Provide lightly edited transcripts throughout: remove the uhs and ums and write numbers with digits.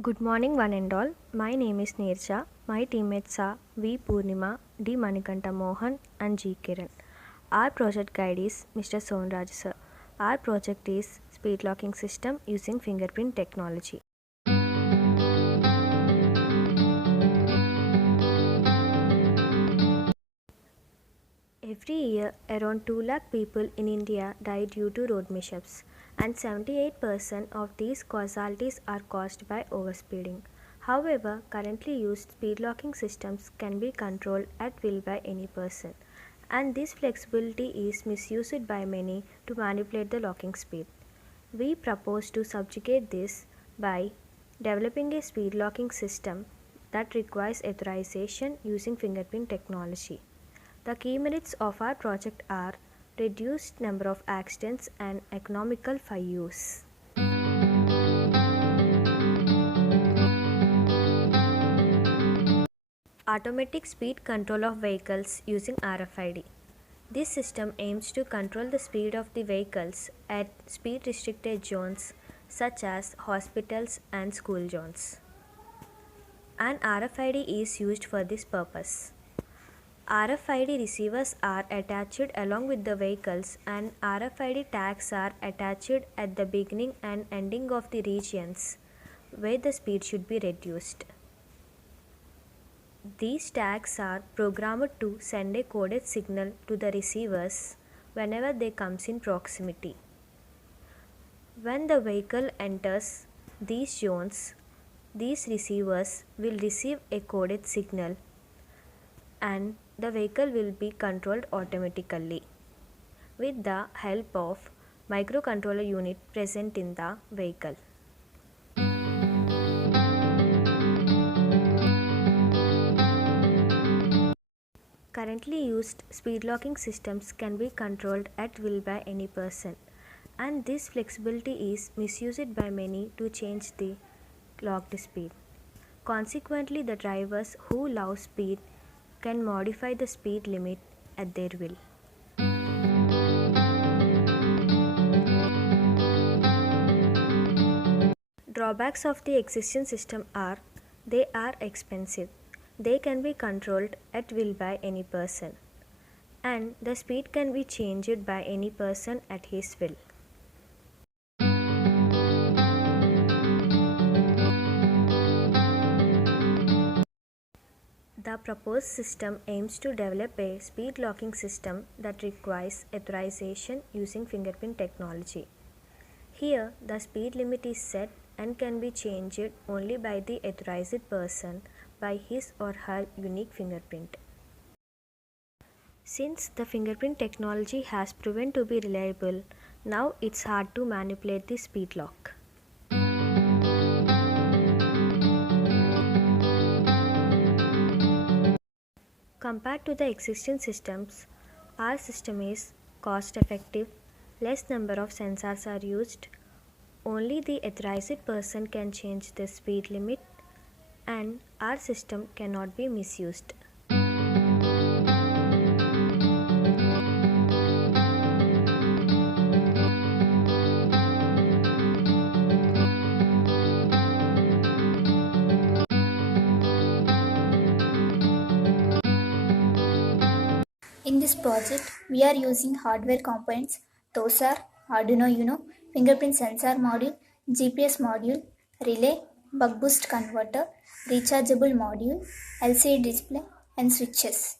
Good morning, one and all. My name is Neerja. My teammates are V. Purnima, D. Manikanta Mohan, and G. Kiran. Our project guide is Mr. Sonraj sir. Our project is speed locking system using fingerprint technology. Every year, around 2 lakh people in India die due to road mishaps, and 78% of these causalties are caused by overspeeding. However, currently used speed locking systems can be controlled at will by any person, and this flexibility is misused by many to manipulate the locking speed. We propose to subjugate this by developing a speed locking system that requires authorization using fingerprint technology. The key merits of our project are reduced number of accidents and economical for use. Automatic speed control of vehicles using RFID. This system aims to control the speed of the vehicles at speed restricted zones such as hospitals and school zones. An RFID is used for this purpose. RFID receivers are attached along with the vehicles, and RFID tags are attached at the beginning and ending of the regions where the speed should be reduced. These tags are programmed to send a coded signal to the receivers whenever they comes in proximity. When the vehicle enters these zones, these receivers will receive a coded signal and the vehicle will be controlled automatically with the help of microcontroller unit present in the vehicle. Currently used speed locking systems can be controlled at will by any person, and this flexibility is misused by many to change the locked speed. Consequently, the drivers who love speed can modify the speed limit at their will. Drawbacks of the existing system are they are expensive, they can be controlled at will by any person, and the speed can be changed by any person at his will. The proposed system aims to develop a speed locking system that requires authorization using fingerprint technology. Here, the speed limit is set and can be changed only by the authorized person by his or her unique fingerprint. Since the fingerprint technology has proven to be reliable, now it's hard to manipulate the speed lock. Compared to the existing systems, our system is cost effective, less number of sensors are used, only the authorized person can change the speed limit, and our system cannot be misused. In this project, we are using hardware components. Those are Arduino Uno, fingerprint sensor module, GPS module, relay, buck boost converter, rechargeable module, LCD display, and switches.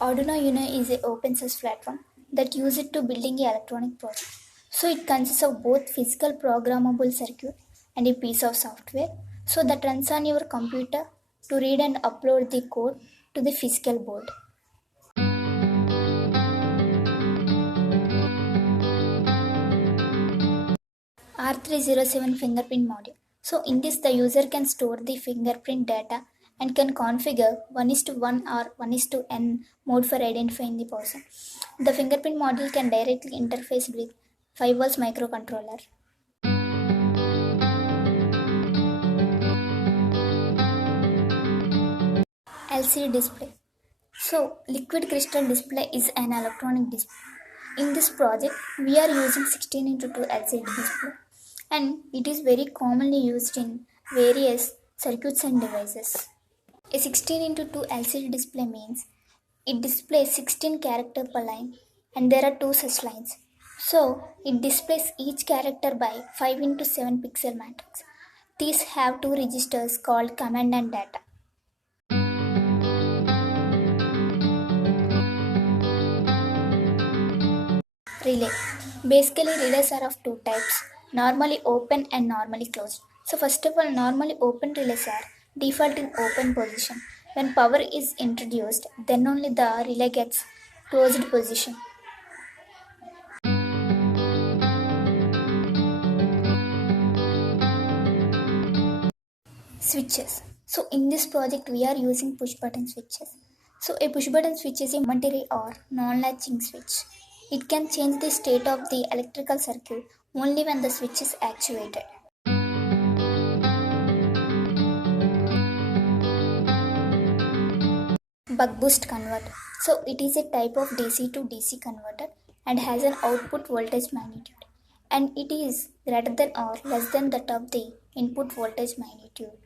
Arduino Uno is an open source platform that uses it to building an electronic project. So it consists of both physical programmable circuit and a piece of software so that runs on your computer to read and upload the code to the physical board. R307 fingerprint module. So in this the user can store the fingerprint data and can configure 1:1 or 1:n mode for identifying the person. The fingerprint module can directly interface with 5V microcontroller. LCD display. So liquid crystal display is an electronic display. In this project, we are using 16:2 LCD display, and it is very commonly used in various circuits and devices. A 16:2 LCD display means it displays 16 characters per line, and there are two such lines. So it displays each character by 5:7 pixel matrix. These have two registers called command and data. Relay. Basically, relays are of two types, normally open and normally closed. So first of all, normally open relays are default in open position. When power is introduced, then only the relay gets closed position. Switches. So in this project, we are using push button switches. So a push button switch is a momentary or non-latching switch. It can change the state of the electrical circuit only when the switch is actuated. Buck boost converter. So it is a type of DC to DC converter and has an output voltage magnitude, and it is greater than or less than that of the input voltage magnitude,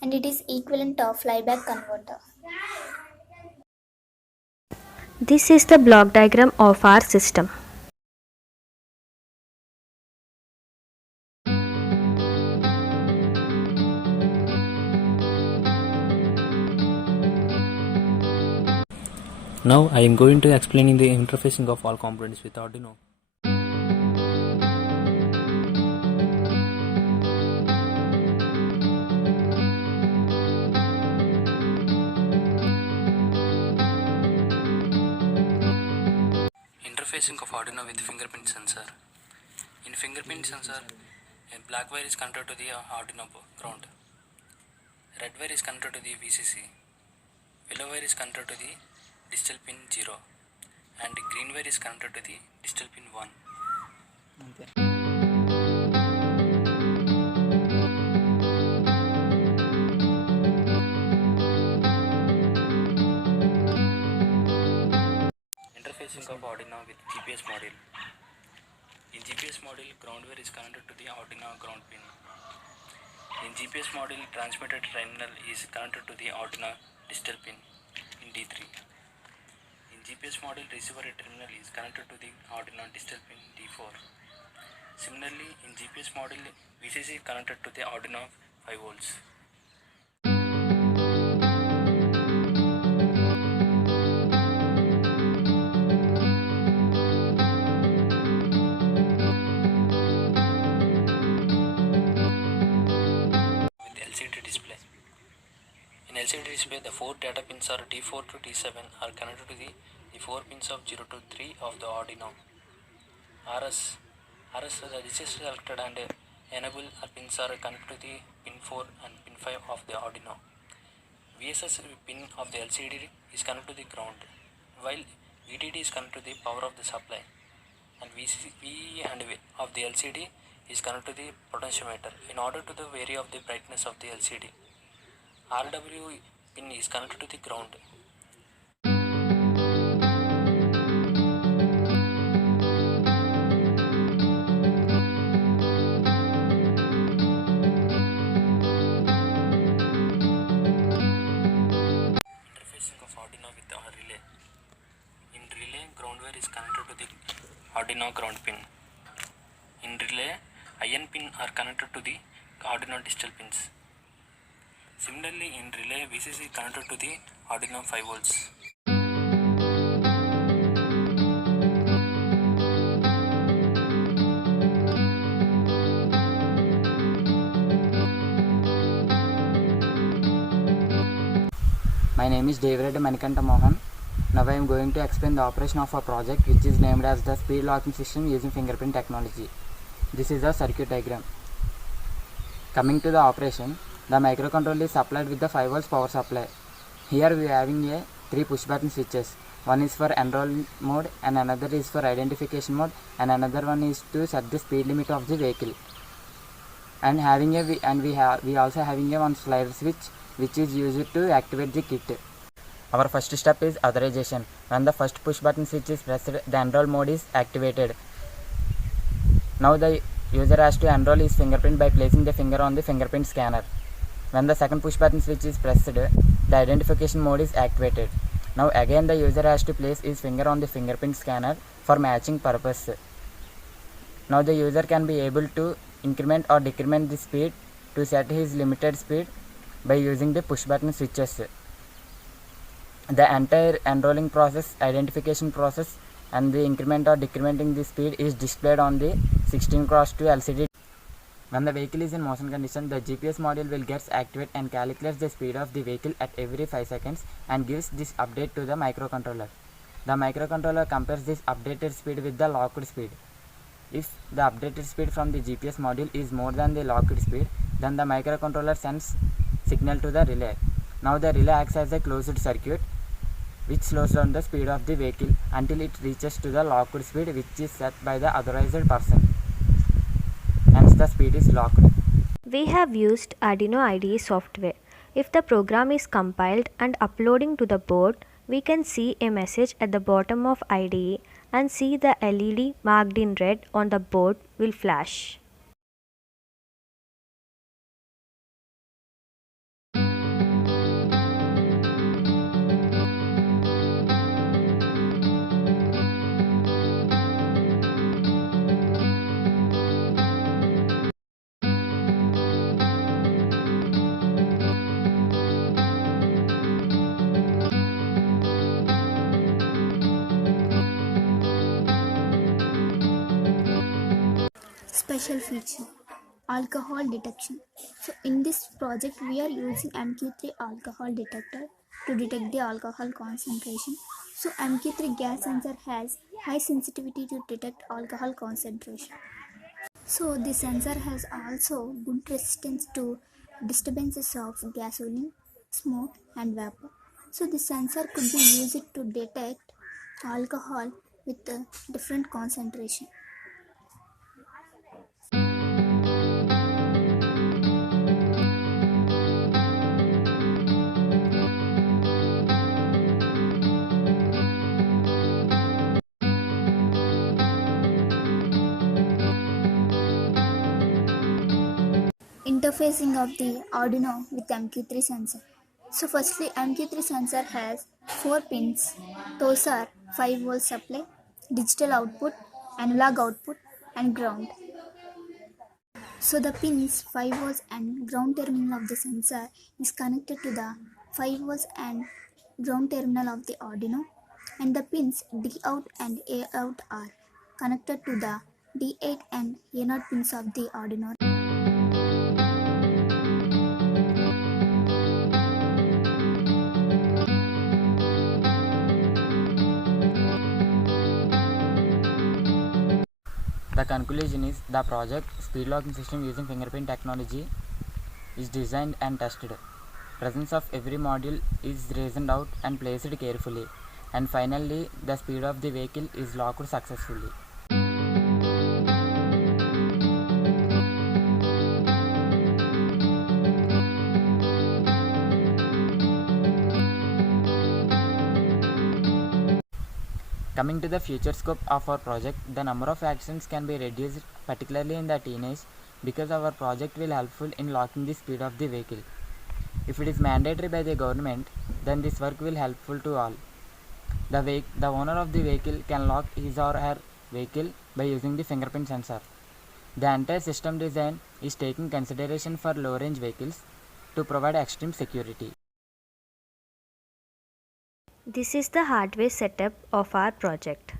and it is equivalent of flyback converter. This is the block diagram of our system. Now I am going to explaining the interfacing of all components with Arduino. Interfacing of Arduino with fingerprint sensor. In fingerprint sensor, a black wire is connected to the Arduino ground. Red wire is connected to the VCC. Yellow wire is connected to the digital pin 0 and green wire is connected to the digital pin 1. Interfacing of Arduino with GPS module. In GPS module, ground wire is connected to the Arduino ground pin. In GPS module, transmitter terminal is connected to the Arduino digital pin in D3. In GPS module, receiver terminal is connected to the Arduino digital pin D4. Similarly, in GPS module, VCC is connected to the Arduino 5 volts. With LCD display. In LCD display, the 4 data pins are D4 to D7 are connected to the 4 pins of 0 to 3 of the Arduino. RS register selected and enable pins are connected to the pin 4 and pin 5 of the Arduino. VSS pin of the LCD is connected to the ground, while VDD is connected to the power of the supply, and VE and of the LCD is connected to the potentiometer in order to the vary of the brightness of the LCD. RW pin is connected to the ground. Interfacing of Arduino with the relay. In relay, ground wire is connected to the Arduino ground pin. In relay, IN pin are connected to the Arduino digital pins. Similarly, in relay, VCC is connected to the Arduino 5 volts. My name is David Manikanta Mohan. Now I am going to explain the operation of a project which is named as the speed locking system using fingerprint technology. This is the circuit diagram. Coming to the operation, the microcontroller is supplied with the 5 volts power supply. Here we are having 3 push button switches. One is for enroll mode and another is for identification mode and another one is to set the speed limit of the vehicle. And we also having a one slider switch which is used to activate the kit. Our first step is authorization. When the first push button switch is pressed, the enroll mode is activated. Now the user has to enroll his fingerprint by placing the finger on the fingerprint scanner. When the second push button switch is pressed, the identification mode is activated. Now again the user has to place his finger on the fingerprint scanner for matching purpose. Now the user can be able to increment or decrement the speed to set his limited speed by using the push button switches. The entire enrolling process, identification process, and the increment or decrementing the speed is displayed on the 16x2 LCD. When the vehicle is in motion condition, the GPS module will get activated and calculates the speed of the vehicle at every 5 seconds and gives this update to the microcontroller. The microcontroller compares this updated speed with the locked speed. If the updated speed from the GPS module is more than the locked speed, then the microcontroller sends signal to the relay. Now the relay acts as a closed circuit which slows down the speed of the vehicle until it reaches to the locked speed, which is set by the authorized person. Hence the speed is locked. We have used Arduino IDE software. If the program is compiled and uploading to the board, we can see a message at the bottom of IDE and see the LED marked in red on the board will flash. Special feature, alcohol detection. So in this project we are using MQ3 alcohol detector to detect the alcohol concentration. So MQ3 gas sensor has high sensitivity to detect alcohol concentration. So the sensor has also good resistance to disturbances of gasoline, smoke and vapor. So the sensor could be used to detect alcohol with a different concentration. Interfacing of the Arduino with MQ3 sensor. So firstly, MQ3 sensor has 4 pins. Those are 5 volt supply, digital output, analog output and ground. So the pins 5 volts and ground terminal of the sensor is connected to the 5 volts and ground terminal of the Arduino, and the pins D out and A out are connected to the D8 and A0 pins of the Arduino. The conclusion is the project speed locking system using fingerprint technology is designed and tested. Presence of every module is reasoned out and placed carefully, and finally the speed of the vehicle is locked successfully. Coming to the future scope of our project, the number of accidents can be reduced, particularly in the teenage, because our project will helpful in locking the speed of the vehicle. If it is mandatory by the government, then this work will helpful to all. The owner of the vehicle can lock his or her vehicle by using the fingerprint sensor. The entire system design is taking consideration for low range vehicles to provide extreme security. This is the hardware setup of our project.